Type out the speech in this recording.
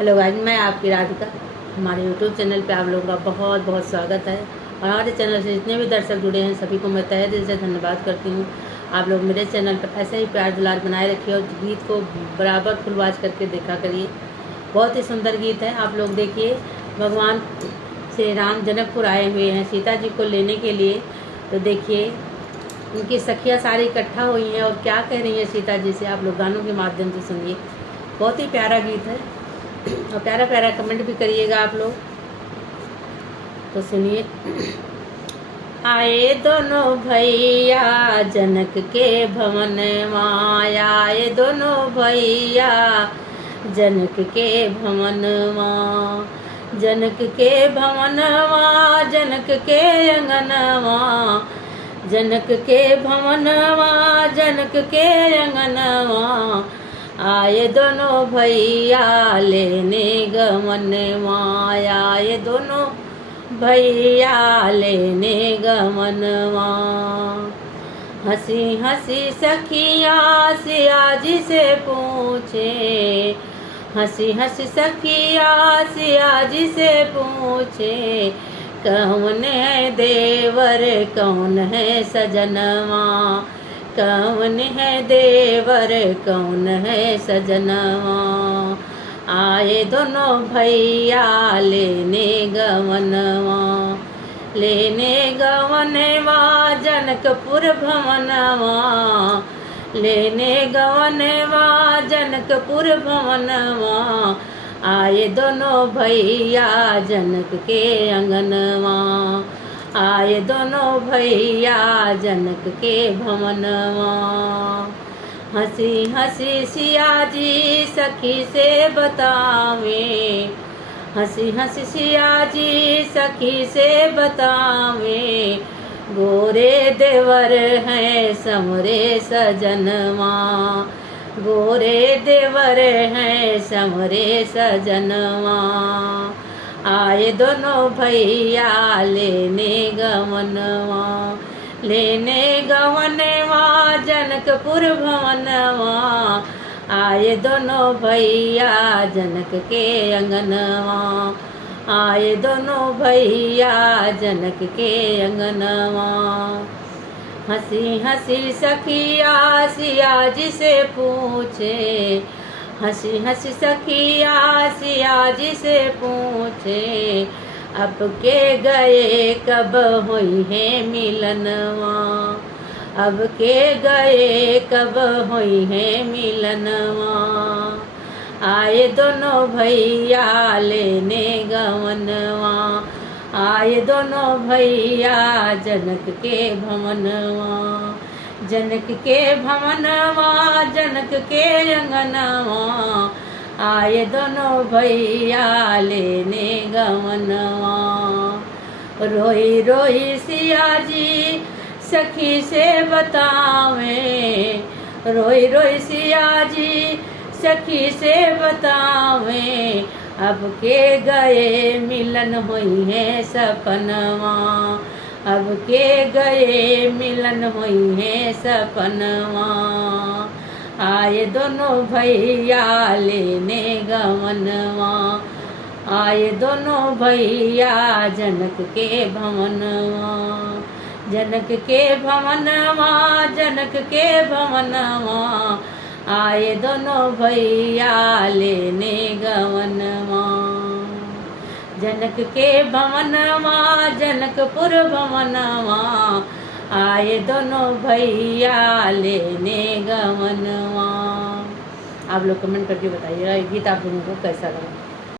Hello guys, मैं आपकी राधिका। हमारे यूट्यूब चैनल पे आप लोगों का बहुत बहुत स्वागत है। और हमारे चैनल से जितने भी दर्शक जुड़े हैं सभी को मैं तहे दिल से धन्यवाद करती हूँ। आप लोग मेरे चैनल पर ऐसे ही प्यार दुलार बनाए रखिए और गीत को बराबर फुल वॉच करके देखा करिए। बहुत ही सुंदर गीत है। आप लोग देखिए, भगवान श्री राम जनकपुर आए हुए हैं सीता जी को लेने के लिए। तो देखिए, उनकी सखियाँ सारी इकट्ठा हुई हैं और क्या कह रही हैं सीता जी से, आप लोग गानों के माध्यम से सुनिए। बहुत ही प्यारा गीत है और प्यारा प्यारा कमेंट भी करिएगा आप लोग। तो सुनिए। आए दोनों भैया जनक के भवन माँ, आए दोनों भैया जनक के भवन माँ, जनक के भवन माँ, जनक के अंगन माँ, जनक के भवन माँ, जनक के अंगन माँ, आए दोनों भैया लेने गमन माँ, आए दोनों भैया लेने गमन माँ। हंसी हंसी सखियाँ सिया जी से पूछे, हंसी हंसी सखियाँ सिया जी से पूछे, कौन है देवर कौन है सजनवा, कौन है देवर कौन है सजनवा, आए दोनों भैया लेने गवनवा, लेने गवनवा जनकपुर भवनवा, लेने गवनवा जनकपुर भवनवा, आए दोनों भैया जनक के अंगनवा, आए दोनों भैया जनक के भवनवा। हंसी हंसी सिया जी सखी से बतावे, हंसी हंसी सिया जी सखी से बतावे, गोरे देवर हैं समरे सजनवा, गोरे देवर हैं समरे सजनवा, आए दोनों भैया लेने गवनवा, लेने गवनवा जनकपुर भवनवा, आए दोनों भैया जनक के अंगनवा, आए दोनों भैया जनक के अंगनवा। हंसी हंसी सखिया सिया जी से पूछे, हंसी हंसी सखिया सिया जी से पूछे, अब के गए कब हुई है मिलनवा, अब के गए कब हुई है मिलनवा, आए दोनों भैया लेने गवनवा, आए दोनों भैया जनक के भवनवा, जनक के भवनवा जनक के अंगनवा, आए दोनों भैया लेने गवनवा। रोई रोई सिया जी सखी से बतावे, रोई रोई सिया जी सखी से बतावे, अब के गए मिलन हुई है सपनवा, अब के गए मिलन हुई है सपनवा, आए दोनों भैया लेने गवनवा, आए दोनों भैया जनक के भवनवा, जनक के भवनवा, जनक के भवनवा, आए दोनों भैया लेने गवनवा, जनक के भवनवा जनकपुर भवनवा, आए दोनों भैया लेने गवनवा। आप लोग कमेंट करके बताइएगा ये गीत आप लोगों को कैसा लगा।